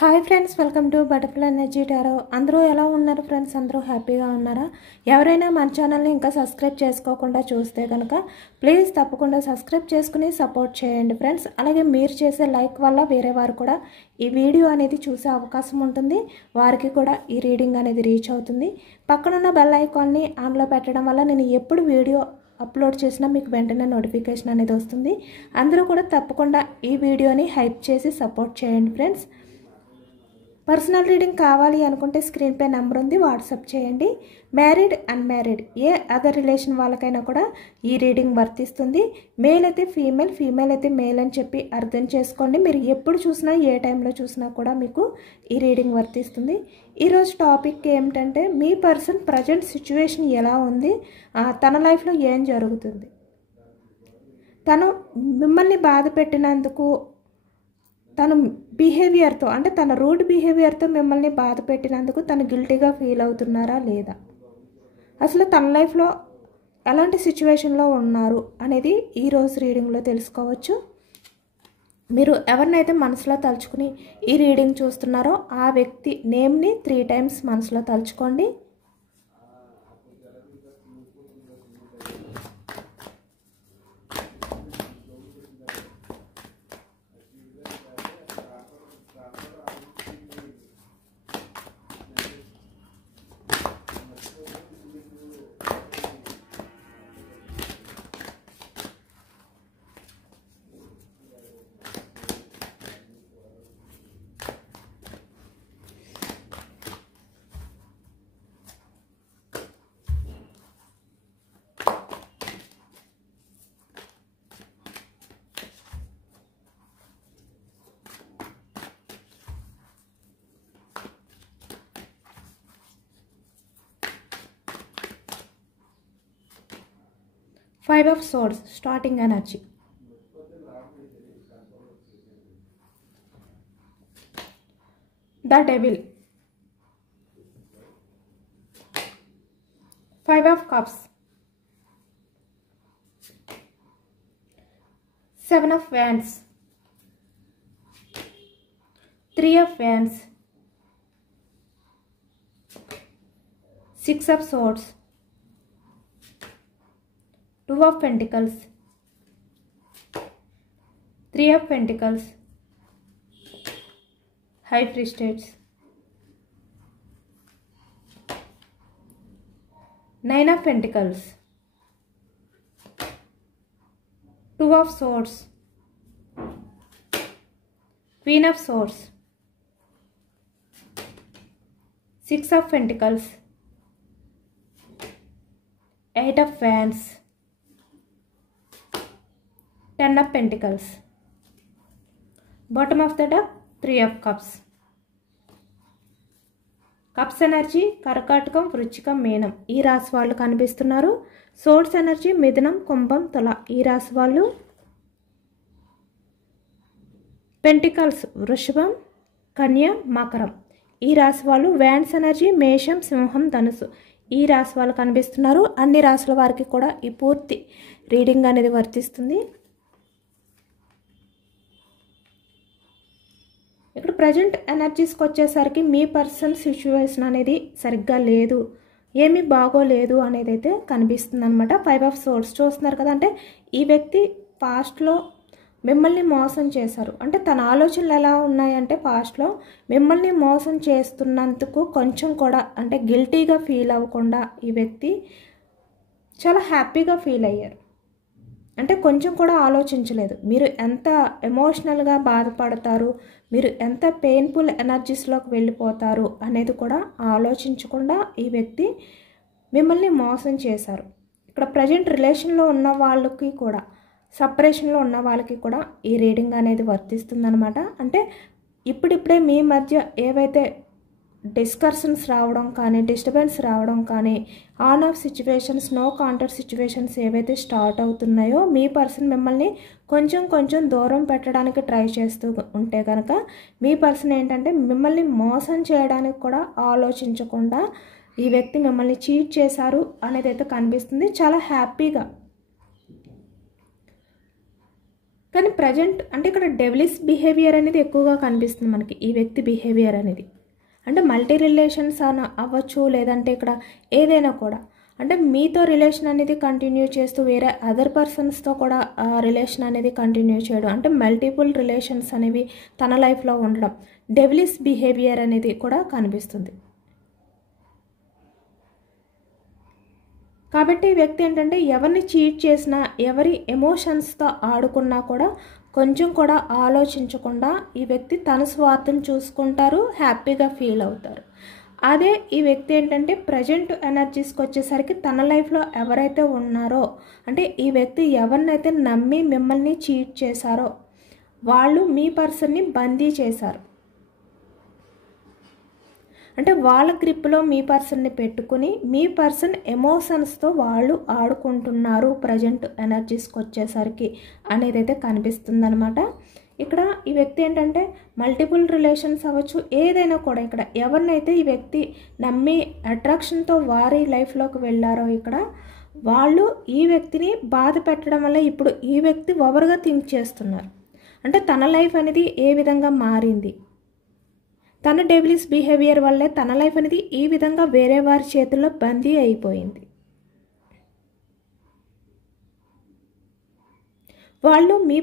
Hi friends, welcome to butterfly energy tarot. అందరూ ఎలా ఉన్నారు ఫ్రెండ్స్? అందరూ హ్యాపీగా ఉన్నారా? ఎవరైనా మన ఛానల్ని ఇంకా సబ్స్క్రైబ్ చేసుకోకుండా చూస్తే కనుక ప్లీజ్ తప్పకుండా సబ్స్క్రైబ్ చేసుకుని సపోర్ట్ చేయండి ఫ్రెండ్స్. అలాగే మీరు చేసే లైక్ వల్ల వేరే వారు కూడా ఈ వీడియో అనేది చూసే అవకాశం ఉంటుంది, వారికి కూడా ఈ రీడింగ్ అనేది రీచ్ అవుతుంది. పక్కనున్న బెల్ ఐకాన్ని ఆన్లో పెట్టడం వల్ల నేను ఎప్పుడు వీడియో అప్లోడ్ చేసినా మీకు వెంటనే నోటిఫికేషన్ అనేది వస్తుంది. అందరూ కూడా తప్పకుండా ఈ వీడియోని హైప్ చేసి సపోర్ట్ చేయండి ఫ్రెండ్స్. పర్సనల్ రీడింగ్ కావాలి అనుకుంటే స్క్రీన్ పై నెంబర్ ఉంది, వాట్సాప్ చేయండి. మ్యారీడ్, అన్మ్యారీడ్ ఏ అదర్ రిలేషన్ వాళ్ళకైనా కూడా ఈ రీడింగ్ వర్తిస్తుంది. మేల్ అయితే ఫీమేల్, ఫీమేల్ అయితే మేల్ అని చెప్పి అర్థం చేసుకోండి. మీరు ఎప్పుడు చూసినా ఏ టైంలో చూసినా కూడా మీకు ఈ రీడింగ్ వర్తిస్తుంది. ఈరోజు టాపిక్ ఏమిటంటే మీ పర్సన్ ప్రజెంట్ సిచ్యువేషన్ ఎలా ఉంది, తన లైఫ్లో ఏం జరుగుతుంది, తను మిమ్మల్ని బాధ పెట్టినందుకు తను బిహేవియర్తో అంటే తన రూడ్ బిహేవియర్తో మిమ్మల్ని బాధ పెట్టినందుకు తను గిల్టీగా ఫీల్ అవుతున్నారా లేదా, అసలు తన లైఫ్లో ఎలాంటి సిచ్యువేషన్లో ఉన్నారు అనేది ఈరోజు రీడింగ్లో తెలుసుకోవచ్చు. మీరు ఎవరినైతే మనసులో తలుచుకుని ఈ రీడింగ్ చూస్తున్నారో ఆ వ్యక్తి నేమ్ని 3 టైమ్స్ మనసులో తలుచుకోండి. Five of Swords, starting energy. The Devil. Five of Cups. Seven of Wands. 3 of Wands. 6 of Swords. 2 of Pentacles, 3 of Pentacles, High Priestess, 9 of Pentacles, 2 of Swords, Queen of Swords, 6 of Pentacles, 8 of Wands, 10 of Pentacles. Bottom of the deck, 3 of Cups. Cups energy కర్కాటకం, వృశ్చికం, మీనం ఈ రాశి వాళ్ళు కనిపిస్తున్నారు. Source energy మిథునం, కుంభం, తుల ఈ రాశి వాళ్ళు. పెంటికల్స్ వృషభం, కన్య, మకరం ఈ రాశి వాళ్ళు. వ్యాండ్స్ ఎనర్జీ మేషం, సింహం, ధనుసు ఈ రాశి వాళ్ళు కనిపిస్తున్నారు. అన్ని రాశుల వారికి కూడా ఈ పూర్తి రీడింగ్ అనేది వర్తిస్తుంది. ఇక్కడ ప్రజెంట్ ఎనర్జీస్కి వచ్చేసరికి మీ పర్సన్ సిచ్యువేషన్ అనేది సరిగ్గా లేదు, ఏమీ బాగోలేదు అనేది అయితే కనిపిస్తుంది అనమాట. 5 of Swords చూస్తున్నారు కదా, అంటే ఈ వ్యక్తి పాస్ట్లో మిమ్మల్ని మోసం చేశారు. అంటే తన ఆలోచనలు ఎలా ఉన్నాయంటే పాస్ట్లో మిమ్మల్ని మోసం చేస్తున్నందుకు కొంచెం కూడా అంటే గిల్టీగా ఫీల్ అవ్వకుండా ఈ వ్యక్తి చాలా హ్యాపీగా ఫీల్ అయ్యారు. అంటే కొంచెం కూడా ఆలోచించలేదు మీరు ఎంత ఎమోషనల్గా బాధపడతారు, మీరు ఎంత పెయిన్ఫుల్ ఎనర్జీస్లోకి వెళ్ళిపోతారు అనేది కూడా ఆలోచించకుండా ఈ వ్యక్తి మిమ్మల్ని మోసం చేశారు. ఇక్కడ ప్రజెంట్ రిలేషన్లో ఉన్న వాళ్ళకి కూడా, సపరేషన్లో ఉన్న వాళ్ళకి కూడా ఈ రీడింగ్ అనేది వర్తిస్తుందన్నమాట. అంటే ఇప్పుడిప్పుడే మీ మధ్య ఏవైతే డిస్కషన్స్ రావడం కానీ, డిస్టర్బెన్స్ రావడం కానీ, on off situations, no contact situations ఏవైతే స్టార్ట్ అవుతున్నాయో మీ పర్సన్ మిమ్మల్ని కొంచెం కొంచెం దూరం పెట్టడానికి ట్రై చేస్తూ ఉంటే కనుక మీ పర్సన్ ఏంటంటే మిమ్మల్ని మోసం చేయడానికి కూడా ఆలోచించకుండా ఈ వ్యక్తి మిమ్మల్ని చీట్ చేశారు అనేది అయితే కనిపిస్తుంది. చాలా హ్యాపీగా కానీ ప్రజెంట్ అంటే ఇక్కడ డెవిలిష్ బిహేవియర్ అనేది ఎక్కువగా కనిపిస్తుంది మనకి ఈ వ్యక్తి బిహేవియర్ అనేది. అంటే మల్టీ రిలేషన్స్ అవ్వచ్చు, లేదంటే ఇక్కడ ఏదైనా కూడా అంటే మీతో రిలేషన్ అనేది కంటిన్యూ చేస్తూ వేరే అదర్ పర్సన్స్తో కూడా రిలేషన్ అనేది కంటిన్యూ చేయడం, అంటే మల్టిపుల్ రిలేషన్స్ అనేవి తన లైఫ్లో ఉండడం, డెవిలిష్ బిహేవియర్ అనేది కూడా కనిపిస్తుంది. కాబట్టి ఈ వ్యక్తి ఏంటంటే ఎవరిని చీట్ చేసినా, ఎవరి ఎమోషన్స్తో ఆడుకున్నా కూడా కొంచెం కూడా ఆలోచించకుండా ఈ వ్యక్తి తన స్వార్థం చూసుకుంటారు, హ్యాపీగా ఫీల్ అవుతారు. అదే ఈ వ్యక్తి ఏంటంటే ప్రజెంట్ ఎనర్జీస్కి వచ్చేసరికి తన లైఫ్లో ఎవరైతే ఉన్నారో, అంటే ఈ వ్యక్తి ఎవరినైతే నమ్మి మిమ్మల్ని చీట్ చేశారో వాళ్ళు మీ పర్సన్ని బందీ చేశారు. అంటే వాళ్ళ గ్రిప్లో మీ పర్సన్ని పెట్టుకుని మీ పర్సన్ ఎమోషన్స్తో వాళ్ళు ఆడుకుంటున్నారు ప్రజెంట్ ఎనర్జీస్కి వచ్చేసరికి అనేది అయితే కనిపిస్తుందన్నమాట. ఇక్కడ ఈ వ్యక్తి ఏంటంటే మల్టిపుల్ రిలేషన్స్ అవ్వచ్చు, ఏదైనా కూడా ఇక్కడ ఎవరినైతే ఈ వ్యక్తి నమ్మి అట్రాక్షన్తో వారి లైఫ్లోకి వెళ్ళారో ఇక్కడ వాళ్ళు ఈ వ్యక్తిని బాధ పెట్టడం వల్ల ఇప్పుడు ఈ వ్యక్తి ఓవర్గా థింక్ చేస్తున్నారు. అంటే తన లైఫ్ అనేది ఏ విధంగా మారింది, తన డెవిలిష్ బిహేవియర్ వల్లే తన లైఫ్ అనేది ఈ విధంగా వేరే వారి చేతుల్లో బందీ అయిపోయింది. వాళ్ళు మీ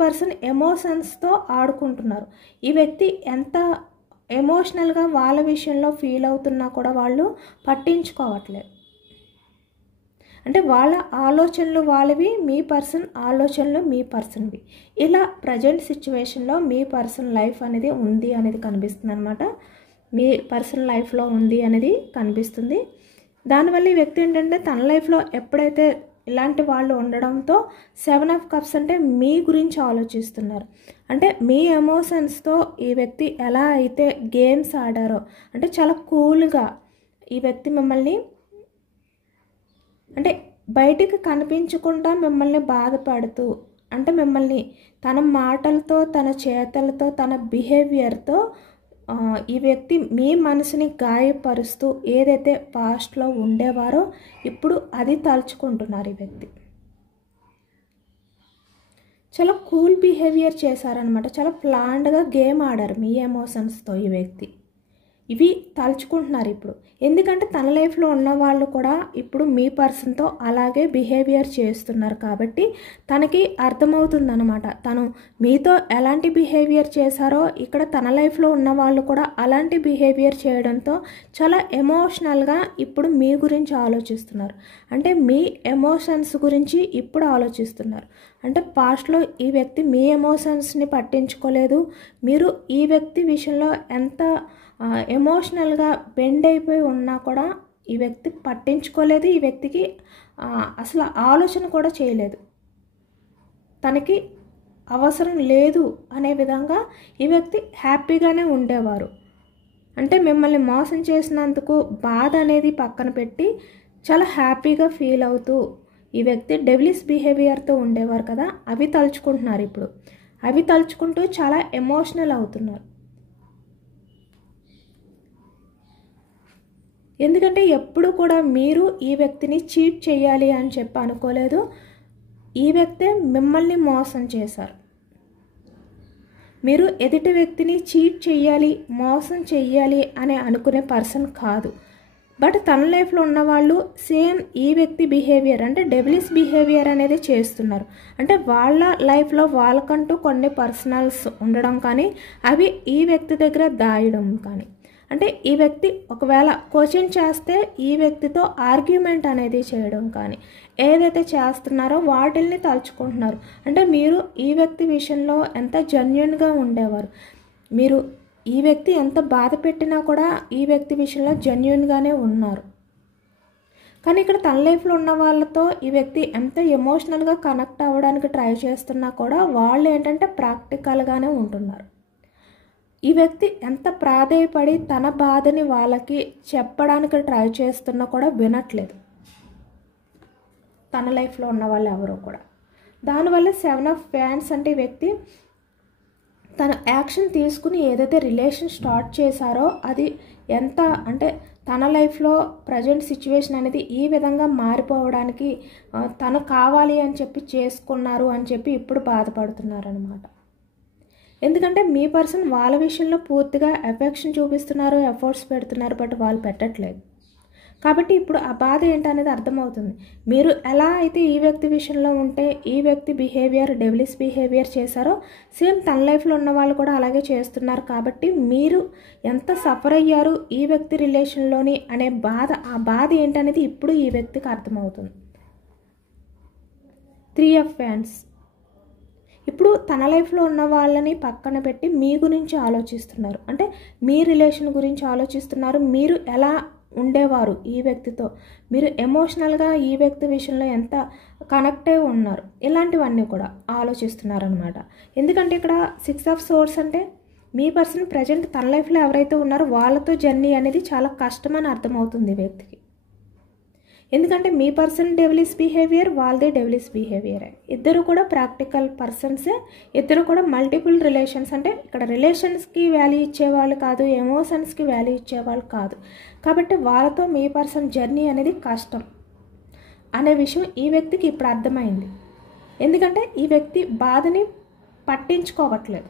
పర్సన్ ఎమోషన్స్తో ఆడుకుంటున్నారు. ఈ వ్యక్తి ఎంత ఎమోషనల్గా వాళ్ళ విషయంలో ఫీల్ అవుతున్నా కూడా వాళ్ళు పట్టించుకోవట్లేదు. అంటే వాళ్ళ ఆలోచనలు వాళ్ళవి, మీ పర్సన్ ఆలోచనలు మీ పర్సన్వి. ఇలా ప్రజెంట్ సిచ్యువేషన్లో మీ పర్సన్ లైఫ్ అనేది ఉంది అనేది కనిపిస్తుంది అనమాట. మీ పర్సన్ లైఫ్లో ఉంది అనేది కనిపిస్తుంది. దానివల్ల ఈ వ్యక్తి ఏంటంటే తన లైఫ్లో ఎప్పుడైతే ఇలాంటి వాళ్ళు ఉండడంతో 7 ఆఫ్ కప్స్ అంటే మీ గురించి ఆలోచిస్తున్నారు. అంటే మీ ఎమోషన్స్తో ఈ వ్యక్తి ఎలా అయితే గేమ్స్ ఆడారో, అంటే చాలా కూల్గా ఈ వ్యక్తి మిమ్మల్ని అంటే బయటికి కనిపించకుండా మిమ్మల్ని బాధపడుతూ, అంటే మిమ్మల్ని తన మాటలతో, తన చేతలతో, తన బిహేవియర్తో ఈ వ్యక్తి మీ మనసుని గాయపరుస్తూ ఏదైతే పాస్ట్లో ఉండేవారో ఇప్పుడు అది తలుచుకుంటున్నారు. ఈ వ్యక్తి చాలా కూల్ బిహేవియర్ చేశారనమాట. చాలా ప్లాన్డ్గా గేమ్ ఆడారు మీ ఎమోషన్స్తో ఈ వ్యక్తి. ఇవి తలుచుకుంటున్నారు ఇప్పుడు. ఎందుకంటే తన లైఫ్లో ఉన్న వాళ్ళు కూడా ఇప్పుడు మీ పర్సన్తో అలాగే బిహేవియర్ చేస్తున్నారు కాబట్టి తనకి అర్థమవుతుందన్నమాట. తను మీతో ఎలాంటి బిహేవియర్ చేశారో ఇక్కడ తన లైఫ్లో ఉన్న వాళ్ళు కూడా అలాంటి బిహేవియర్ చేయడంతో చాలా ఎమోషనల్గా ఇప్పుడు మీ గురించి ఆలోచిస్తున్నారు. అంటే మీ ఎమోషన్స్ గురించి ఇప్పుడు ఆలోచిస్తున్నారు. అంటే పాస్ట్లో ఈ వ్యక్తి మీ ఎమోషన్స్ని పట్టించుకోలేదు. మీరు ఈ వ్యక్తి విషయంలో ఎంత ఎమోషనల్గా బెండ్ అయిపోయి ఉన్నా కూడా ఈ వ్యక్తి పట్టించుకోలేదు. ఈ వ్యక్తికి అసలు ఆలోచన కూడా చేయలేదు. తనకి అవసరం లేదు అనే విధంగా ఈ వ్యక్తి హ్యాపీగానే ఉండేవారు. అంటే మిమ్మల్ని మోసం చేసినందుకు బాధ అనేది పక్కన పెట్టి చాలా హ్యాపీగా ఫీల్ అవుతూ ఈ వ్యక్తి డెవిలిష్ బిహేవియర్తో ఉండేవారు కదా, అవి తలుచుకుంటున్నారు ఇప్పుడు. అవి తలుచుకుంటూ చాలా ఎమోషనల్ అవుతున్నారు. ఎందుకంటే ఎప్పుడు కూడా మీరు ఈ వ్యక్తిని చీట్ చేయాలి అని చెప్పి అనుకోలేదు. ఈ వ్యక్తే మిమ్మల్ని మోసం చేశారు. మీరు ఎదుటి వ్యక్తిని చీట్ చేయాలి, మోసం చెయ్యాలి అని అనుకునే పర్సన్ కాదు. బట్ తన లైఫ్లో ఉన్నవాళ్ళు సేమ్ ఈ వ్యక్తి బిహేవియర్ అంటే డెవిలిష్ బిహేవియర్ అనేది చేస్తున్నారు. అంటే వాళ్ళ లైఫ్లో వాళ్ళకంటూ కొన్ని పర్సనల్స్ ఉండడం కానీ అవి ఈ వ్యక్తి దగ్గర దాయడం కానీ, అంటే ఈ వ్యక్తి ఒకవేళ క్వశ్చన్ చేస్తే ఈ వ్యక్తితో ఆర్గ్యుమెంట్ అనేది చేయడం కానీ ఏదైతే చేస్తున్నారో వాటిల్ని తలుచుకుంటున్నారు. అంటే మీరు ఈ వ్యక్తి విషయంలో ఎంత జెన్యూన్గా ఉండేవారు, మీరు ఈ వ్యక్తి ఎంత బాధ పెట్టినా కూడా ఈ వ్యక్తి విషయంలో జెన్యూన్గానే ఉన్నారు. కానీ ఇక్కడ తన లైఫ్లో ఉన్న వాళ్ళతో ఈ వ్యక్తి ఎంత ఎమోషనల్గా కనెక్ట్ అవ్వడానికి ట్రై చేస్తున్నా కూడా వాళ్ళు ఏంటంటే ప్రాక్టికల్గానే ఉంటున్నారు. ఈ వ్యక్తి ఎంత ప్రాధేయపడి తన బాధని వాళ్ళకి చెప్పడానికి ట్రై చేస్తున్నా కూడా వినట్లేదు తన లైఫ్లో ఉన్న వాళ్ళు ఎవరో కూడా. దానివల్ల 7 ఆఫ్ వ్యాండ్స్ అంటే ఈ వ్యక్తి తన యాక్షన్ తీసుకుని ఏదైతే రిలేషన్ స్టార్ట్ చేశారో అది ఎంత అంటే తన లైఫ్లో ప్రజెంట్ సిచ్యువేషన్ అనేది ఈ విధంగా మారిపోవడానికి తను కావాలి అని చెప్పి చేసుకున్నారు అని చెప్పి ఇప్పుడు బాధపడుతున్నారు అనమాట. ఎందుకంటే మీ పర్సన్ వాళ్ళ విషయంలో పూర్తిగా ఎఫెక్షన్ చూపిస్తున్నారు, ఎఫర్ట్స్ పెడుతున్నారు, బట్ వాళ్ళు పెట్టట్లేదు. కాబట్టి ఇప్పుడు ఆ బాధ ఏంటనేది అర్థమవుతుంది. మీరు ఎలా అయితే ఈ వ్యక్తి విషయంలో ఉంటే ఈ వ్యక్తి బిహేవియర్ డెవిలిష్ బిహేవియర్ చేశారో సేమ్ తన లైఫ్లో ఉన్న వాళ్ళు కూడా అలాగే చేస్తున్నారు. కాబట్టి మీరు ఎంత సఫర్ అయ్యారు ఈ వ్యక్తి రిలేషన్లోని అనే బాధ, ఆ బాధ ఏంటనేది ఇప్పుడు ఈ వ్యక్తికి అర్థమవుతుంది. 3 of Wands. ఇప్పుడు తన లైఫ్లో ఉన్న వాళ్ళని పక్కన పెట్టి మీ గురించి ఆలోచిస్తున్నారు. అంటే మీ రిలేషన్ గురించి ఆలోచిస్తున్నారు. మీరు ఎలా ఉండేవారు ఈ వ్యక్తితో, మీరు ఎమోషనల్గా ఈ వ్యక్తి విషయంలో ఎంత కనెక్ట్ అయి ఉన్నారు, ఇలాంటివన్నీ కూడా ఆలోచిస్తున్నారు అనమాట. ఎందుకంటే ఇక్కడ 6 of Swords అంటే మీ పర్సన్ ప్రజెంట్ తన లైఫ్లో ఎవరైతే ఉన్నారో వాళ్ళతో జర్నీ అనేది చాలా కష్టమని అర్థమవుతుంది ఈ వ్యక్తికి. ఎందుకంటే మీ పర్సన్ డెవిలిష్ బిహేవియర్, వాళ్ళదే డెవిలిష్ బిహేవియరే. ఇద్దరు కూడా ప్రాక్టికల్ పర్సన్సే, ఇద్దరు కూడా మల్టిపుల్ రిలేషన్స్. అంటే ఇక్కడ రిలేషన్స్కి వాల్యూ ఇచ్చేవాళ్ళు కాదు, ఎమోషన్స్కి వాల్యూ ఇచ్చేవాళ్ళు కాదు. కాబట్టి వాళ్ళతో మీ పర్సన్ జర్నీ అనేది కష్టం అనే విషయం ఈ వ్యక్తికి ఇప్పుడు అర్థమైంది. ఎందుకంటే ఈ వ్యక్తి బాధని పట్టించుకోవట్లేదు.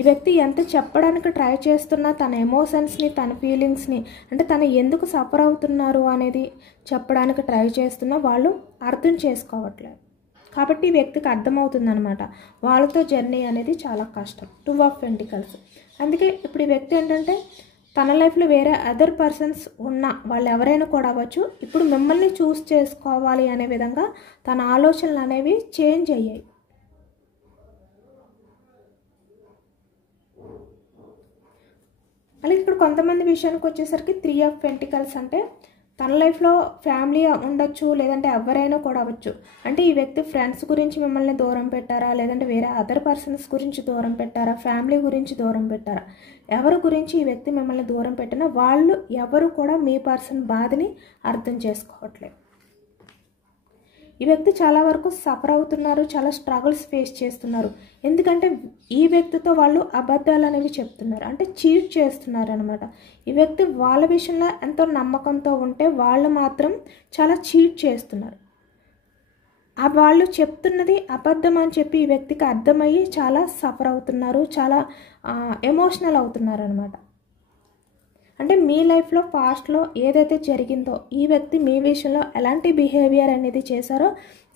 ఈ వ్యక్తి ఎంత చెప్పడానికి ట్రై చేస్తున్నా తన ఎమోషన్స్ని, తన ఫీలింగ్స్ని, అంటే తను ఎందుకు సఫర్ అవుతున్నారు అనేది చెప్పడానికి ట్రై చేస్తున్నా వాళ్ళు అర్థం చేసుకోవట్లేదు. కాబట్టి ఈ వ్యక్తికి అర్థమవుతుందనమాట వాళ్ళతో జర్నీ అనేది చాలా కష్టం. 2 of Pentacles. అందుకే ఇప్పుడు ఈ వ్యక్తి ఏంటంటే తన లైఫ్లో వేరే అదర్ పర్సన్స్ ఉన్న వాళ్ళు ఎవరైనా కూడా అవ్వచ్చు, ఇప్పుడు మిమ్మల్ని చూస్ చేసుకోవాలి అనే విధంగా తన ఆలోచనలు అనేవి చేంజ్ అయ్యాయి. అలాగే ఇక్కడ కొంతమంది విషయానికి వచ్చేసరికి 3 of Pentacles అంటే తన లైఫ్లో ఫ్యామిలీ ఉండొచ్చు, లేదంటే ఎవరైనా కూడా అవ్వచ్చు. అంటే ఈ వ్యక్తి ఫ్రెండ్స్ గురించి మిమ్మల్ని దూరం పెట్టారా, లేదంటే వేరే అదర్ పర్సన్స్ గురించి దూరం పెట్టారా, ఫ్యామిలీ గురించి దూరం పెట్టారా, ఎవరి గురించి ఈ వ్యక్తి మిమ్మల్ని దూరం పెట్టినా వాళ్ళు ఎవరు కూడా మీ పర్సన్ బాధని అర్థం చేసుకోవట్లేదు. ఈ వ్యక్తి చాలా వరకు సఫర్ అవుతున్నారు, చాలా స్ట్రగుల్స్ ఫేస్ చేస్తున్నారు. ఎందుకంటే ఈ వ్యక్తితో వాళ్ళు అబద్ధాలు అనేవి చెప్తున్నారు, అంటే చీట్ చేస్తున్నారు అనమాట. ఈ వ్యక్తి వాళ్ళ విషయంలో ఎంతో నమ్మకంతో ఉంటే వాళ్ళు మాత్రం చాలా చీట్ చేస్తున్నారు. ఆ వాళ్ళు చెప్తున్నది అబద్ధం అని చెప్పి ఈ వ్యక్తికి అర్థమయ్యి చాలా సఫర్ అవుతున్నారు, చాలా ఎమోషనల్ అవుతున్నారు అనమాట. అంటే మీ లైఫ్లో పాస్ట్లో ఏదైతే జరిగిందో ఈ వ్యక్తి మీ విషయంలో ఎలాంటి బిహేవియర్ అనేది చేశారో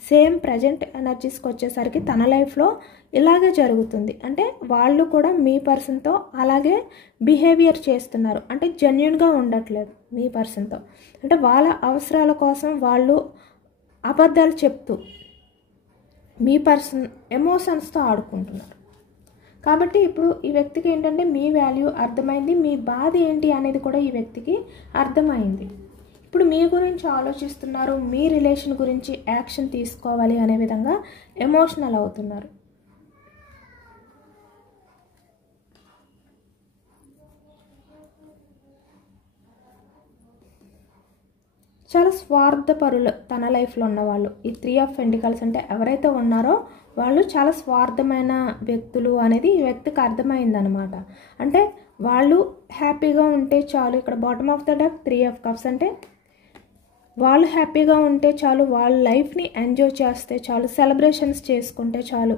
సేమ్ ప్రజెంట్ ఎనర్జీస్కి వచ్చేసరికి తన లైఫ్లో ఇలాగే జరుగుతుంది. అంటే వాళ్ళు కూడా మీ పర్సన్తో అలాగే బిహేవియర్ చేస్తున్నారు, అంటే జెన్యూన్గా ఉండట్లేదు మీ పర్సన్తో. అంటే వాళ్ళ అవసరాల కోసం వాళ్ళు అబద్ధాలు చెప్తూ మీ పర్సన్ ఎమోషన్స్తో ఆడుకుంటున్నారు. కాబట్టి ఇప్పుడు ఈ వ్యక్తికి ఏంటంటే మీ వాల్యూ అర్థమైంది, మీ బాధ ఏంటి అనేది కూడా ఈ వ్యక్తికి అర్థమైంది. ఇప్పుడు మీ గురించి ఆలోచిస్తున్నారు, మీ రిలేషన్ గురించి యాక్షన్ తీసుకోవాలి అనే విధంగా ఎమోషనల్ అవుతున్నారు. చాలా స్వార్థపరులు తన లైఫ్లో ఉన్నవాళ్ళు. ఈ 3 of Pentacles అంటే ఎవరైతే ఉన్నారో వాళ్ళు చాలా స్వార్థమైన వ్యక్తులు అనేది ఈ వ్యక్తికి అర్థమైందనమాట. అంటే వాళ్ళు హ్యాపీగా ఉంటే చాలు. ఇక్కడ bottom of the deck 3 of Cups అంటే వాళ్ళు హ్యాపీగా ఉంటే చాలు, వాళ్ళ లైఫ్ని ఎంజాయ్ చేస్తే చాలు, సెలబ్రేషన్స్ చేసుకుంటే చాలు,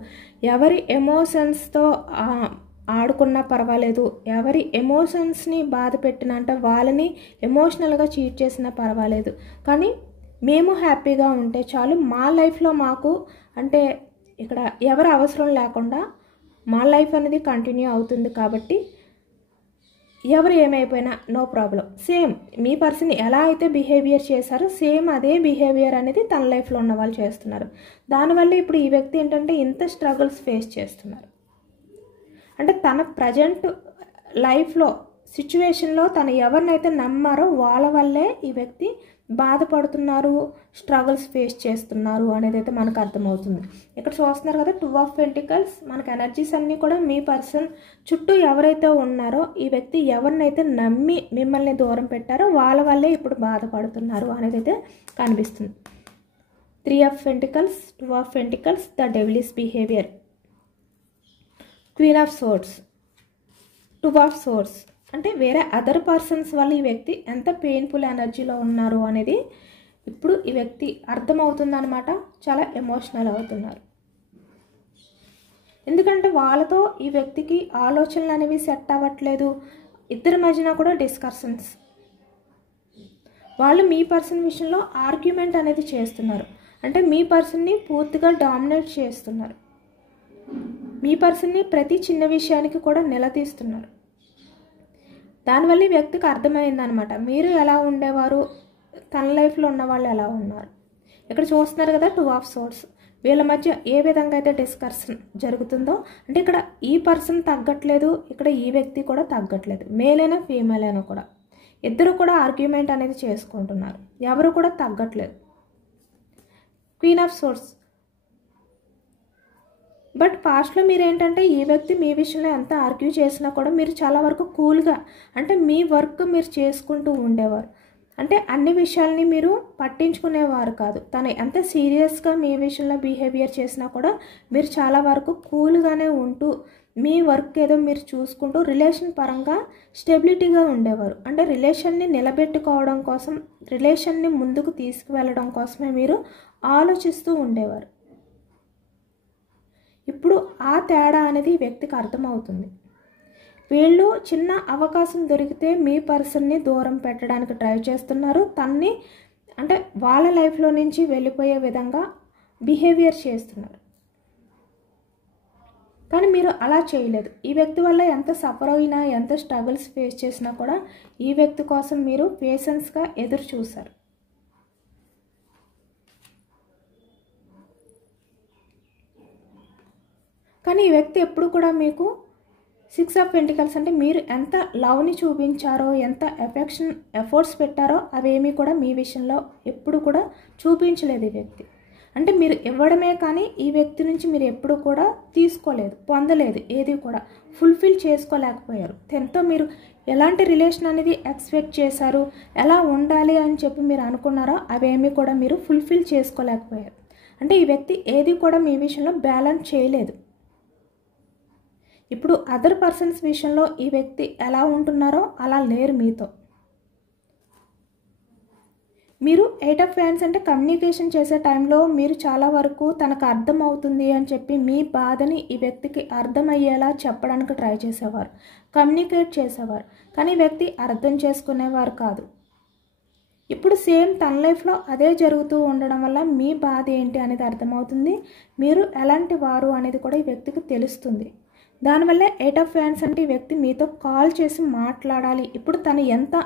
ఎవరి ఎమోషన్స్తో ఆడుకున్నా పర్వాలేదు, ఎవరి ఎమోషన్స్ని బాధ పెట్టినా అంటే వాళ్ళని ఎమోషనల్గా చీట్ చేసినా పర్వాలేదు, కానీ మేము హ్యాపీగా ఉంటే చాలు, మా లైఫ్లో మాకు అంటే ఇక్కడ ఎవరి అవసరం లేకుండా మా లైఫ్ అనేది కంటిన్యూ అవుతుంది. కాబట్టి ఎవరు ఏమైపోయినా నో ప్రాబ్లం. సేమ్ మీ పర్సన్ ఎలా అయితే బిహేవియర్ చేశారో సేమ్ అదే బిహేవియర్ అనేది తన లైఫ్లో ఉన్న వాళ్ళు చేస్తున్నారు. దానివల్ల ఇప్పుడు ఈ వ్యక్తి ఏంటంటే ఇంత స్ట్రగుల్స్ ఫేస్ చేస్తున్నారు. అంటే తన ప్రజెంట్ లైఫ్లో సిచ్యువేషన్లో తను ఎవరినైతే నమ్మారో వాళ్ళ వల్లే ఈ వ్యక్తి బాధపడుతున్నారు, స్ట్రగుల్స్ ఫేస్ చేస్తున్నారు అనేది అయితే మనకు అర్థమవుతుంది. ఇక్కడ చూస్తున్నారు కదా 2 of Pentacles, మనకు ఎనర్జీస్ అన్నీ కూడా మీ పర్సన్ చుట్టూ ఎవరైతే ఉన్నారో ఈ వ్యక్తి ఎవరినైతే నమ్మి మిమ్మల్ని దూరం పెట్టారో వాళ్ళ వల్లే ఇప్పుడు బాధపడుతున్నారు అనేది అయితే కనిపిస్తుంది. 3 of Pentacles, 2 of Pentacles, the devilish behaviour. Queen of swords, two of swords. అంటే వేరే అదర్ పర్సన్స్ వల్ల ఈ వ్యక్తి ఎంత పెయిన్ఫుల్ ఎనర్జీలో ఉన్నారు అనేది ఇప్పుడు ఈ వ్యక్తి అర్థమవుతుందన్నమాట. చాలా ఎమోషనల్ అవుతున్నారు. ఎందుకంటే వాళ్ళతో ఈ వ్యక్తికి ఆలోచనలు అనేవి సెట్ అవ్వట్లేదు. ఇద్దరి మధ్యన కూడా డిస్కషన్స్. వాళ్ళు మీ పర్సన్ విషయంలో ఆర్గ్యుమెంట్ అనేది చేస్తున్నారు. అంటే మీ పర్సన్ని పూర్తిగా డామినేట్ చేస్తున్నారు. మీ పర్సన్ని ప్రతి చిన్న విషయానికి కూడా నిలదీస్తున్నారు. దానివల్ల ఈ వ్యక్తికి అర్థమైందనమాట మీరు ఎలా ఉండేవారు, తన లైఫ్లో ఉన్న వాళ్ళు ఎలా ఉన్నారు. ఇక్కడ చూస్తున్నారు కదా, టూ ఆఫ్ సోర్డ్స్. వీళ్ళ మధ్య ఏ విధంగా అయితే డిస్కషన్ జరుగుతుందో, అంటే ఇక్కడ ఈ పర్సన్ తగ్గట్లేదు, ఇక్కడ ఈ వ్యక్తి కూడా తగ్గట్లేదు. మేల్ అయినా ఫీమేల్ అయినా కూడా ఇద్దరు కూడా ఆర్గ్యుమెంట్ అనేది చేసుకుంటున్నారు. ఎవరు కూడా తగ్గట్లేదు. Queen of swords. బట్ పాస్ట్లో మీరు ఏంటంటే ఈ వ్యక్తి మీ విషయంలో ఎంత ఆర్గ్యూ చేసినా కూడా మీరు చాలా వరకు కూల్గా, అంటే మీ వర్క్ మీరు చేసుకుంటూ ఉండేవారు. అంటే అన్ని విషయాల్ని మీరు పట్టించుకునేవారు కాదు. తను ఎంత సీరియస్గా మీ విషయంలో బిహేవియర్ చేసినా కూడా మీరు చాలా వరకు కూల్గానే ఉంటూ మీ వర్క్ ఏదో మీరు చూసుకుంటూ రిలేషన్ పరంగా స్టెబిలిటీగా ఉండేవారు. అంటే రిలేషన్ని నిలబెట్టుకోవడం కోసం, రిలేషన్ని ముందుకు తీసుకువెళ్ళడం కోసమే మీరు ఆలోచిస్తూ ఉండేవారు. ఇప్పుడు ఆ తేడా అనేది ఈ వ్యక్తికి అర్థమవుతుంది. వీళ్ళు చిన్న అవకాశం దొరికితే మీ పర్సన్ని దూరం పెట్టడానికి ట్రై చేస్తున్నారు. తన్ని అంటే వాళ్ళ లైఫ్లో నుంచి వెళ్ళిపోయే విధంగా బిహేవియర్ చేస్తున్నారు. కానీ మీరు అలా చేయలేదు. ఈ వ్యక్తి వల్ల ఎంత సఫర్ అయినా, ఎంత స్ట్రగుల్స్ ఫేస్ చేసినా కూడా ఈ వ్యక్తి కోసం మీరు పేషెన్స్గా ఎదురు చూశారు. కానీ ఈ వ్యక్తి ఎప్పుడు కూడా మీకు 6 ఆఫ్ పెంటికల్స్, అంటే మీరు ఎంత లవ్ని చూపించారో, ఎంత ఎఫర్ట్స్ పెట్టారో అవేమీ కూడా మీ విషయంలో ఎప్పుడు కూడా చూపించలేదు ఈ వ్యక్తి. అంటే మీరు ఇవ్వడమే కానీ ఈ వ్యక్తి నుంచి మీరు ఎప్పుడు కూడా తీసుకోలేదు, పొందలేదు, ఏది కూడా ఫుల్ఫిల్ చేసుకోలేకపోయారు. ఎంతో మీరు ఎలాంటి రిలేషన్ అనేది ఎక్స్పెక్ట్ చేశారు, ఎలా ఉండాలి అని చెప్పి మీరు అనుకున్నారో అవేమీ కూడా మీరు ఫుల్ఫిల్ చేసుకోలేకపోయారు. అంటే ఈ వ్యక్తి ఏది కూడా మీ విషయంలో బ్యాలెన్స్ చేయలేదు. ఇప్పుడు అదర్ పర్సన్స్ విషయంలో ఈ వ్యక్తి ఎలా ఉంటున్నారో అలా లేరు మీతో. మీరు 8 ఆఫ్ వ్యాండ్స్ అంటే కమ్యూనికేషన్ చేసే టైంలో మీరు చాలా వరకు తనకు అర్థం అవుతుంది అని చెప్పి మీ బాధని ఈ వ్యక్తికి అర్థమయ్యేలా చెప్పడానికి ట్రై చేసేవారు, కమ్యూనికేట్ చేసేవారు. కానీ ఈ వ్యక్తి అర్థం చేసుకునేవారు కాదు. ఇప్పుడు సేమ్ తన లైఫ్లో అదే జరుగుతూ ఉండడం వల్ల మీ బాధ ఏంటి అనేది అర్థమవుతుంది. మీరు ఎలాంటి వారు అనేది కూడా ఈ వ్యక్తికి తెలుస్తుంది. దానివల్ల 8 ఆఫ్ వ్యాండ్స్ అంటే ఈ వ్యక్తి మీతో కాల్ చేసి మాట్లాడాలి. ఇప్పుడు తను ఎంత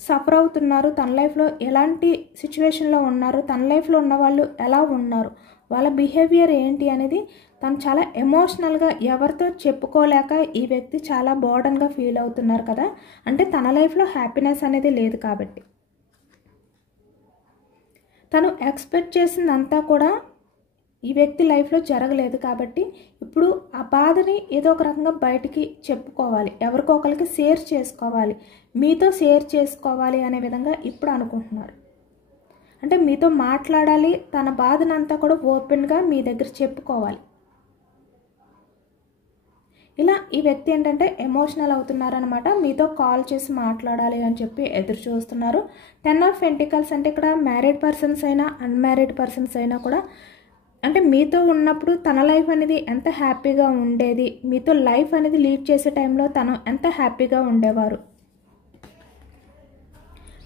సఫర్ అవుతున్నారు, తన లైఫ్లో ఎలాంటి సిచ్యువేషన్లో ఉన్నారు, తన లైఫ్లో ఉన్న వాళ్ళు ఎలా ఉన్నారు, వాళ్ళ బిహేవియర్ ఏంటి అనేది తను చాలా ఎమోషనల్గా ఎవరితో చెప్పుకోలేక ఈ వ్యక్తి చాలా బర్డన్గా ఫీల్ అవుతున్నారు కదా. అంటే తన లైఫ్లో హ్యాపీనెస్ అనేది లేదు కాబట్టి, తను ఎక్స్పెక్ట్ చేసిందంతా కూడా ఈ వ్యక్తి లైఫ్లో జరగలేదు కాబట్టి ఇప్పుడు ఆ బాధని ఏదో ఒక రకంగా బయటికి చెప్పుకోవాలి, ఎవరికో ఒకరికి షేర్ చేసుకోవాలి, మీతో షేర్ చేసుకోవాలి అనే విధంగా ఇప్పుడు అనుకుంటున్నారు. అంటే మీతో మాట్లాడాలి, తన బాధనంతా కూడా ఓపెన్గా మీ దగ్గర చెప్పుకోవాలి. ఇలా ఈ వ్యక్తి ఏంటంటే ఎమోషనల్ అవుతున్నారనమాట. మీతో కాల్ చేసి మాట్లాడాలి అని చెప్పి ఎదురు చూస్తున్నారు. 10 ఆఫ్ పెంటికల్స్ అంటే ఇక్కడ మ్యారీడ్ పర్సన్స్ అయినా అన్మ్యారీడ్ పర్సన్స్ అయినా కూడా అంటే మీతో ఉన్నప్పుడు తన లైఫ్ అనేది ఎంత హ్యాపీగా ఉండేది, మీతో లైఫ్ అనేది లీడ్ చేసే టైంలో తను ఎంత హ్యాపీగా ఉండేవారు.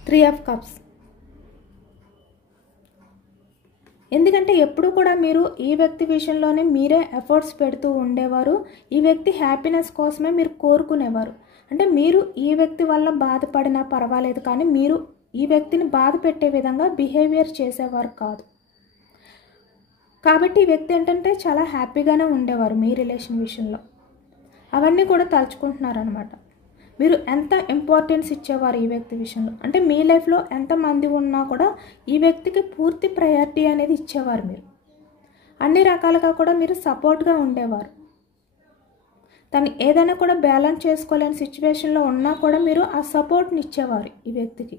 3 ఆఫ్ కప్స్. ఎందుకంటే ఎప్పుడు కూడా మీరు ఈ వ్యక్తి విషయంలోనే మీరే ఎఫర్ట్స్ పెడుతూ ఉండేవారు. ఈ వ్యక్తి హ్యాపీనెస్ కోసమే మీరు కోరుకునేవారు. అంటే మీరు ఈ వ్యక్తి వల్ల బాధపడినా పర్వాలేదు, కానీ మీరు ఈ వ్యక్తిని బాధ పెట్టే విధంగా బిహేవియర్ చేసేవారు కాదు. కాబట్టి ఈ వ్యక్తి ఏంటంటే చాలా హ్యాపీగానే ఉండేవారు మీ రిలేషన్ విషయంలో. అవన్నీ కూడా తలుచుకుంటున్నారనమాట. మీరు ఎంత ఇంపార్టెన్స్ ఇచ్చేవారు ఈ వ్యక్తి విషయంలో. అంటే మీ లైఫ్లో ఎంతమంది ఉన్నా కూడా ఈ వ్యక్తికి పూర్తి ప్రయారిటీ అనేది ఇచ్చేవారు. మీరు అన్ని రకాలుగా కూడా మీరు సపోర్ట్గా ఉండేవారు. తను ఏదైనా కూడా బ్యాలెన్స్ చేసుకోలేని సిచ్యువేషన్లో ఉన్నా కూడా మీరు ఆ సపోర్ట్ని ఇచ్చేవారు ఈ వ్యక్తికి.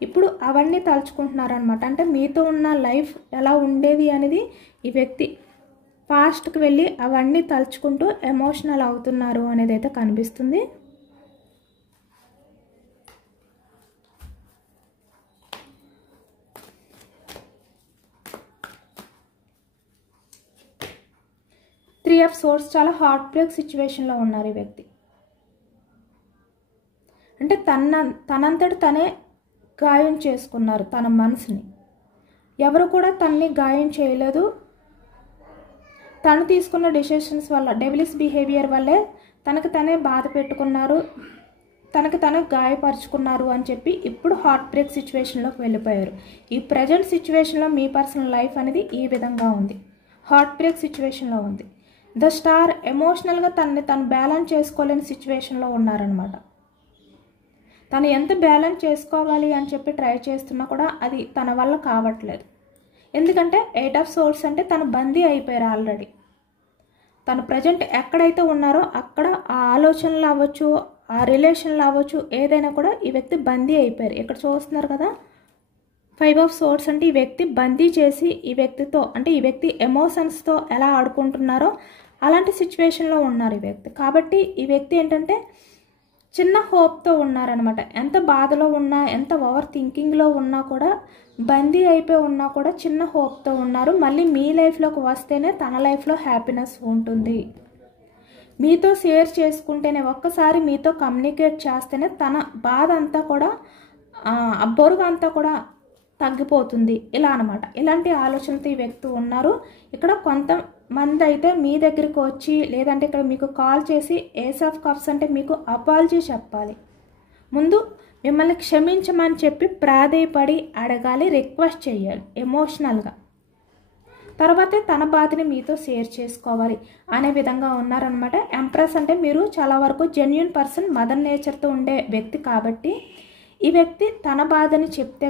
ఇప్పుడు అవన్నీ తలుచుకుంటున్నారనమాట. అంటే మీతో ఉన్న లైఫ్ ఎలా ఉండేది అనేది ఈ వ్యక్తి పాస్ట్కి వెళ్ళి అవన్నీ తలుచుకుంటూ ఎమోషనల్ అవుతున్నారు అనేది అయితే కనిపిస్తుంది. త్రీ ఆఫ్ సోర్స్ చాలా హార్ట్ బ్రేక్ సిచ్యువేషన్లో ఉన్నారు ఈ వ్యక్తి. అంటే తనంతటి తనే గాయం చేసుకున్నారు తన మనసుని. ఎవరు కూడా తనని గాయం చేయలేదు. తను తీసుకున్న డెసిషన్స్ వల్ల, డెవిలిష్ బిహేవియర్ వల్లే తనకు తనే బాధ పెట్టుకున్నారు, తనకు తనే గాయపరుచుకున్నారు అని చెప్పి ఇప్పుడు హార్ట్ బ్రేక్ సిచ్యువేషన్లోకి వెళ్ళిపోయారు. ఈ ప్రజెంట్ సిచ్యువేషన్లో మీ పర్సనల్ లైఫ్ అనేది ఈ విధంగా ఉంది, హార్ట్ బ్రేక్ సిచ్యువేషన్లో ఉంది. ద స్టార్ ఎమోషనల్గా తను బ్యాలెన్స్ చేసుకోలేని సిచ్యువేషన్లో ఉన్నారనమాట. తను ఎంత బ్యాలెన్స్ చేసుకోవాలి అని చెప్పి ట్రై చేస్తున్నా కూడా అది తన వల్ల కావట్లేదు. ఎందుకంటే 8 ఆఫ్ సోర్స్ అంటే తను బందీ అయిపోయారు ఆల్రెడీ. తను ప్రజెంట్ ఎక్కడైతే ఉన్నారో అక్కడ ఆ ఆలోచనలు అవ్వచ్చు, ఆ రిలేషన్లు అవ్వచ్చు, ఏదైనా కూడా ఈ వ్యక్తి బందీ అయిపోయారు. ఇక్కడ చూస్తున్నారు కదా 5 ఆఫ్ సోర్స్ అంటే ఈ వ్యక్తి బందీ చేసి ఈ వ్యక్తితో, అంటే ఈ వ్యక్తి ఎమోషన్స్తో ఎలా ఆడుకుంటున్నారో అలాంటి సిచ్యువేషన్లో ఉన్నారు ఈ వ్యక్తి. కాబట్టి ఈ వ్యక్తి ఏంటంటే చిన్న హోప్తో ఉన్నారనమాట. ఎంత బాధలో ఉన్నా, ఎంత ఓవర్ థింకింగ్లో ఉన్నా కూడా, బందీ అయిపోయి ఉన్నా కూడా చిన్న హోప్తో ఉన్నారు. మళ్ళీ మీ లైఫ్లోకి వస్తేనే తన లైఫ్లో హ్యాపీనెస్ ఉంటుంది. మీతో షేర్ చేసుకుంటేనే, ఒక్కసారి మీతో కమ్యూనికేట్ చేస్తేనే తన బాధ అంతా కూడా, ఆ బరువు అంతా కూడా తగ్గిపోతుంది. ఇలా అనమాట. ఇలాంటి ఆలోచనలతో ఈ వ్యక్తి ఉన్నారు. ఇక్కడ కొంతమంది అయితే మీ దగ్గరికి వచ్చి, లేదంటే ఇక్కడ మీకు కాల్ చేసి ఏస్ ఆఫ్ కప్స్ అంటే మీకు అపాలజీ చెప్పాలి. ముందు మిమ్మల్ని క్షమించమని చెప్పి ప్రాధేయపడి అడగాలి, రిక్వెస్ట్ చేయాలి ఎమోషనల్గా. తర్వాతే తన బాధని మీతో షేర్ చేసుకోవాలి అనే విధంగా ఉన్నారనమాట. ఎంప్రెస్ అంటే మీరు చాలా వరకు జెన్యూన్ పర్సన్, మదర్ నేచర్తో ఉండే వ్యక్తి కాబట్టి ఈ వ్యక్తి తన బాధని చెప్తే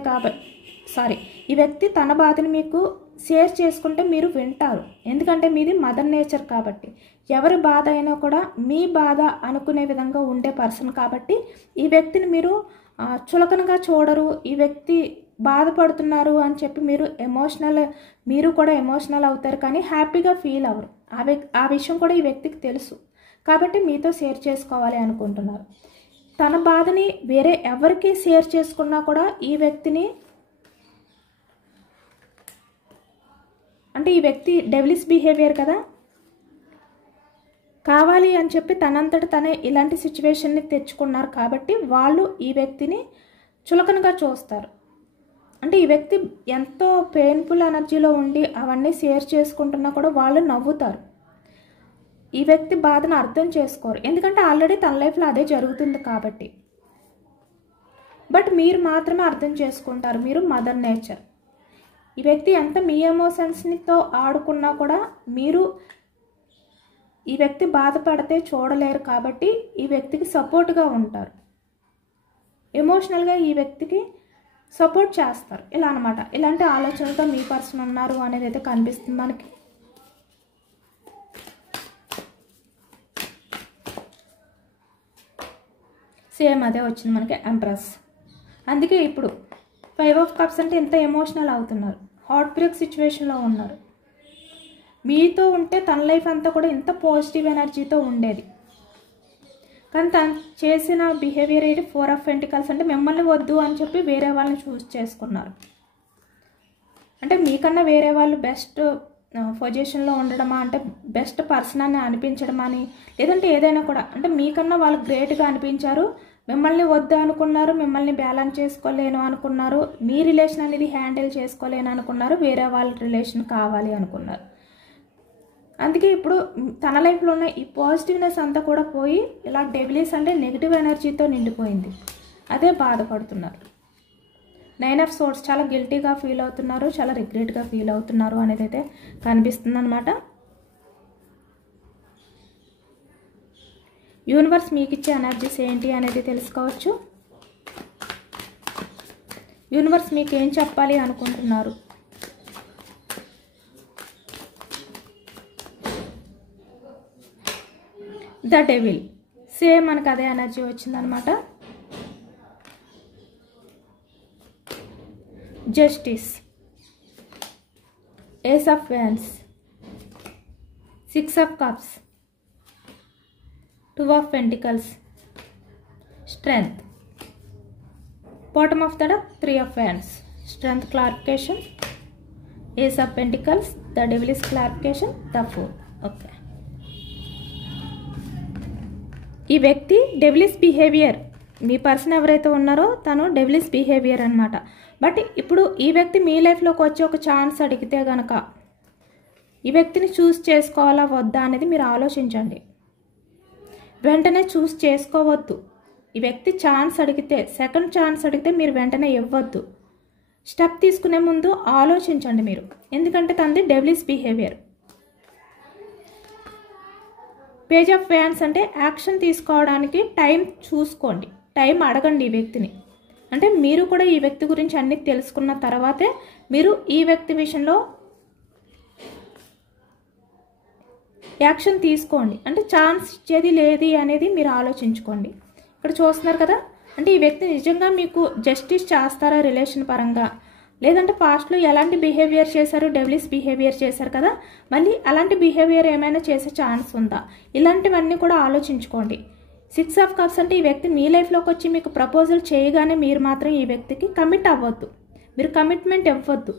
ఈ వ్యక్తి తన బాధని మీకు షేర్ చేసుకుంటే మీరు వింటారు. ఎందుకంటే మీది మదర్ నేచర్ కాబట్టి. ఎవరి బాధ అయినా కూడా మీ బాధ అనుకునే విధంగా ఉండే పర్సన్ కాబట్టి ఈ వ్యక్తిని మీరు చులకనగా చూడరు. ఈ వ్యక్తి బాధపడుతున్నారు అని చెప్పి మీరు కూడా ఎమోషనల్ అవుతారు, కానీ హ్యాపీగా ఫీల్ అవ్వరు. ఆ విషయం కూడా ఈ వ్యక్తికి తెలుసు కాబట్టి మీతో షేర్ చేసుకోవాలి అనుకుంటున్నారు. తన బాధని వేరే ఎవరికి షేర్ చేసుకున్నా కూడా ఈ వ్యక్తిని, అంటే ఈ వ్యక్తి డెవిలిష్ బిహేవియర్ కదా, కావాలి అని చెప్పి తనంతట తనే ఇలాంటి సిచ్యువేషన్ని తెచ్చుకున్నారు కాబట్టి వాళ్ళు ఈ వ్యక్తిని చులకనగా చూస్తారు. అంటే ఈ వ్యక్తి ఎంతో పెయిన్ఫుల్ ఎనర్జీలో ఉండి అవన్నీ షేర్ చేసుకుంటున్నా కూడా వాళ్ళు నవ్వుతారు. ఈ వ్యక్తి బాధను అర్థం చేసుకోరు, ఎందుకంటే ఆల్రెడీ తన లైఫ్లో అదే జరుగుతుంది కాబట్టి. బట్ మీరు మాత్రమే అర్థం చేసుకుంటారు, మీరు మదర్ నేచర్. ఈ వ్యక్తి ఎంత మీ ఎమోషన్స్తో ఆడుకున్నా కూడా మీరు ఈ వ్యక్తి బాధపడితే చూడలేరు కాబట్టి ఈ వ్యక్తికి సపోర్ట్గా ఉంటారు. ఎమోషనల్గా ఈ వ్యక్తికి సపోర్ట్ చేస్తారు. ఇలా అనమాట. ఇలాంటి ఆలోచనలతో మీ పర్సన్ ఉన్నారు అనేది అయితే కనిపిస్తుంది మనకి. సేమ్ అదే వచ్చింది మనకి ఎంప్రెస్. అందుకే ఇప్పుడు 5 ఆఫ్ కప్స్ అంటే ఎంత ఎమోషనల్ అవుతున్నారు, హార్ట్ బ్రేక్ సిచ్యువేషన్లో ఉన్నారు. మీతో ఉంటే తన లైఫ్ అంతా కూడా ఇంత పాజిటివ్ ఎనర్జీతో ఉండేది, కానీ తను చేసిన బిహేవియర్ ఏంటి 4 ఆఫ్ పెంటికల్స్ అంటే మిమ్మల్ని వద్దు అని చెప్పి వేరే వాళ్ళని చూస్ చేసుకున్నారు. అంటే మీకన్నా వేరే వాళ్ళు బెస్ట్ పొజిషన్లో ఉండడమా, అంటే బెస్ట్ పర్సన్ అని అనిపించడమా అని, లేదంటే ఏదైనా కూడా, అంటే మీకన్నా వాళ్ళు గ్రేట్గా అనిపించారు, మిమ్మల్ని వద్దు అనుకున్నారు, మిమ్మల్ని బ్యాలెన్స్ చేసుకోలేను అనుకున్నారు, మీ రిలేషన్ అనేది హ్యాండిల్ చేసుకోలేను అనుకున్నారు, వేరే వాళ్ళ రిలేషన్ కావాలి అనుకున్నారు. అందుకే ఇప్పుడు తన లైఫ్లో ఉన్న ఈ పాజిటివ్నెస్ అంతా కూడా పోయి ఇలా డెవిలిష్ అంటే నెగిటివ్ ఎనర్జీతో నిండిపోయింది. అదే బాధపడుతున్నారు. 9 ఆఫ్ సోర్స్ చాలా గిల్టీగా ఫీల్ అవుతున్నారు, చాలా రిగ్రెట్గా ఫీల్ అవుతున్నారు అనేది అయితే కనిపిస్తుంది అనమాట. యూనివర్స్ మీకు ఇచ్చే ఎనర్జీస్ ఏంటి అనేది తెలుసుకోవచ్చు. యూనివర్స్ మీకు ఏం చెప్పాలి అనుకుంటున్నారు? The devil. సేమ్ మనకు అదే ఎనర్జీ వచ్చిందనమాట. Justice, ace of wands, 6 of cups, 2 of pentacles, strength. Bottom of the deck, 3 of wands, strength clarification, ace of pentacles, the devil is clarification, the fool. Okay. ఈ వ్యక్తి devilish behaviour, మీ person ఎవరైతే ఉన్నారో తను devilish behaviour అనమాట. But ఇప్పుడు ఈ వ్యక్తి మీ లైఫ్లోకి వచ్చి ఒక ఛాన్స్ అడిగితే గనక ఈ వ్యక్తిని చూస్ చేసుకోవాలా వద్దా అనేది మీరు ఆలోచించండి. వెంటనే చూస్ చేసుకోవద్దు. ఈ వ్యక్తి ఛాన్స్ అడిగితే, సెకండ్ ఛాన్స్ అడిగితే మీరు వెంటనే ఇవ్వద్దు. స్టెప్ తీసుకునే ముందు ఆలోచించండి మీరు, ఎందుకంటే తనది devilish behaviour. Page of wands అంటే యాక్షన్ తీసుకోవడానికి టైం చూసుకోండి, టైం అడగండి ఈ వ్యక్తిని. అంటే మీరు కూడా ఈ వ్యక్తి గురించి అన్నీ తెలుసుకున్న తర్వాతే మీరు ఈ వ్యక్తి విషయంలో యాక్షన్ తీసుకోండి. అంటే ఛాన్స్ ఇచ్చేది లేది అనేది మీరు ఆలోచించుకోండి. ఇక్కడ చూస్తున్నారు కదా, అంటే ఈ వ్యక్తి నిజంగా మీకు జస్టిస్ చేస్తారా రిలేషన్ పరంగా, లేదంటే పాస్ట్లో ఎలాంటి బిహేవియర్ చేశారు, డెవిలిష్ బిహేవియర్ చేశారు కదా, మళ్ళీ అలాంటి బిహేవియర్ ఏమైనా చేసే ఛాన్స్ ఉందా, ఇలాంటివన్నీ కూడా ఆలోచించుకోండి. 6 ఆఫ్ కప్స్ అంటే ఈ వ్యక్తి మీ లైఫ్లోకి వచ్చి మీకు ప్రపోజల్ చేయగానే మీరు మాత్రం ఈ వ్యక్తికి కమిట్ అవ్వద్దు, మీరు కమిట్మెంట్ ఇవ్వద్దు,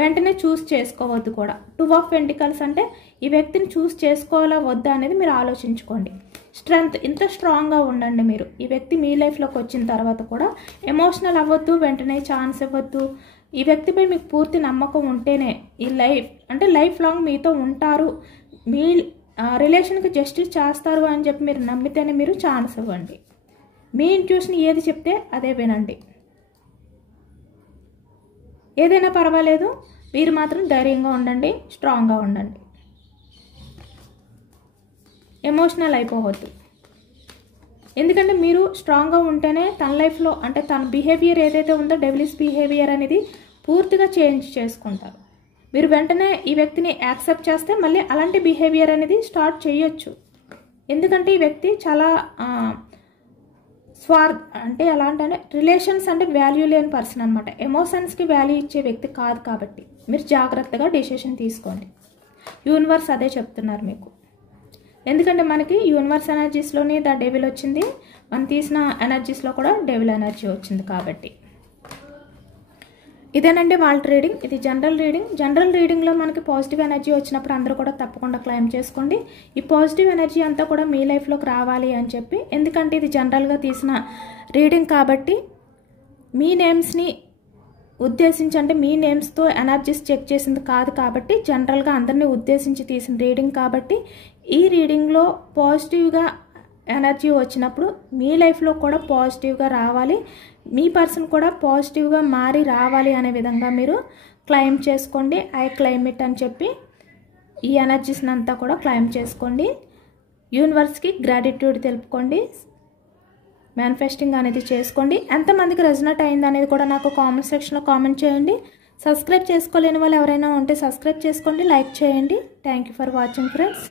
వెంటనే చూస్ చేసుకోవద్దు కూడా. 2 ఆఫ్ పెంటికల్స్ అంటే ఈ వ్యక్తిని చూస్ చేసుకోవాలా వద్దా అనేది మీరు ఆలోచించుకోండి. స్ట్రెంగ్త్, ఇంత స్ట్రాంగ్గా ఉండండి మీరు. ఈ వ్యక్తి మీ లైఫ్లోకి వచ్చిన తర్వాత కూడా ఎమోషనల్ అవ్వద్దు, వెంటనే ఛాన్స్ ఇవ్వద్దు. ఈ వ్యక్తిపై మీకు పూర్తి నమ్మకం ఉంటేనే ఈ లైఫ్ అంటే లైఫ్ లాంగ్ మీతో ఉంటారు, మీ రిలేషన్కి జస్టిస్ చేస్తారు అని చెప్పి మీరు నమ్మితేనే మీరు ఛాన్స్ ఇవ్వండి. మీ ఇంట్యూషన్ ఏది చెప్తే అదే వినండి. ఏదైనా పర్వాలేదు, మీరు మాత్రం ధైర్యంగా ఉండండి, స్ట్రాంగ్గా ఉండండి, ఎమోషనల్ అయిపోవద్దు. ఎందుకంటే మీరు స్ట్రాంగ్గా ఉంటేనే తన లైఫ్లో అంటే తన బిహేవియర్ ఏదైతే ఉందో డెవిలిష్ బిహేవియర్ అనేది పూర్తిగా చేంజ్ చేసుకుంటారు. మీరు వెంటనే ఈ వ్యక్తిని యాక్సెప్ట్ చేస్తే మళ్ళీ అలాంటి బిహేవియర్ అనేది స్టార్ట్ చేయొచ్చు. ఎందుకంటే ఈ వ్యక్తి చాలా అంటే ఎలాంటి రిలేషన్స్ అంటే వాల్యూ లేని పర్సన్ అనమాట. ఎమోషన్స్కి వాల్యూ ఇచ్చే వ్యక్తి కాదు. కాబట్టి మీరు జాగ్రత్తగా డెసిషన్ తీసుకోండి. యూనివర్స్ అదే చెప్తున్నారు మీకు. ఎందుకంటే మనకి యూనివర్స్ ఎనర్జీస్లోని ద డెవిల్ వచ్చింది, మనం తీసిన ఎనర్జీస్లో కూడా డెవిల్ ఎనర్జీ వచ్చింది. కాబట్టి ఇదేనండి వాళ్ళ రీడింగ్. ఇది జనరల్ రీడింగ్. జనరల్ రీడింగ్లో మనకి పాజిటివ్ ఎనర్జీ వచ్చినప్పుడు అందరూ కూడా తప్పకుండా క్లెయిమ్ చేసుకోండి. ఈ పాజిటివ్ ఎనర్జీ అంతా కూడా మీ లైఫ్లోకి రావాలి అని చెప్పి, ఎందుకంటే ఇది జనరల్గా తీసిన రీడింగ్ కాబట్టి మీ నేమ్స్ని ఉద్దేశించి అంటే మీ నేమ్స్తో ఎనర్జీస్ చెక్ చేసింది కాదు. కాబట్టి జనరల్గా అందరినీ ఉద్దేశించి తీసిన రీడింగ్ కాబట్టి ఈ రీడింగ్లో పాజిటివ్గా ఎనర్జీ వచ్చినప్పుడు మీ లైఫ్లో కూడా పాజిటివ్గా రావాలి, మీ పర్సన్ కూడా పాజిటివ్గా మారి రావాలి అనే విధంగా మీరు క్లెయిమ్ చేసుకోండి. ఐ క్లెయిమ్ ఇట్ అని చెప్పి ఈ ఎనర్జీస్ని అంతా కూడా క్లెయిమ్ చేసుకోండి. యూనివర్స్కి గ్రాటిట్యూడ్ తెలుపుకోండి, మేనిఫెస్టింగ్ అనేది చేసుకోండి. ఎంతమందికి రెజొనేట్ అయింది అనేది కూడా నాకు కామెంట్ సెక్షన్లో కామెంట్ చేయండి. సబ్స్క్రైబ్ చేసుకోలేని వాళ్ళు ఎవరైనా ఉంటే సబ్స్క్రైబ్ చేసుకోండి, లైక్ చేయండి. Thank you for watching friends.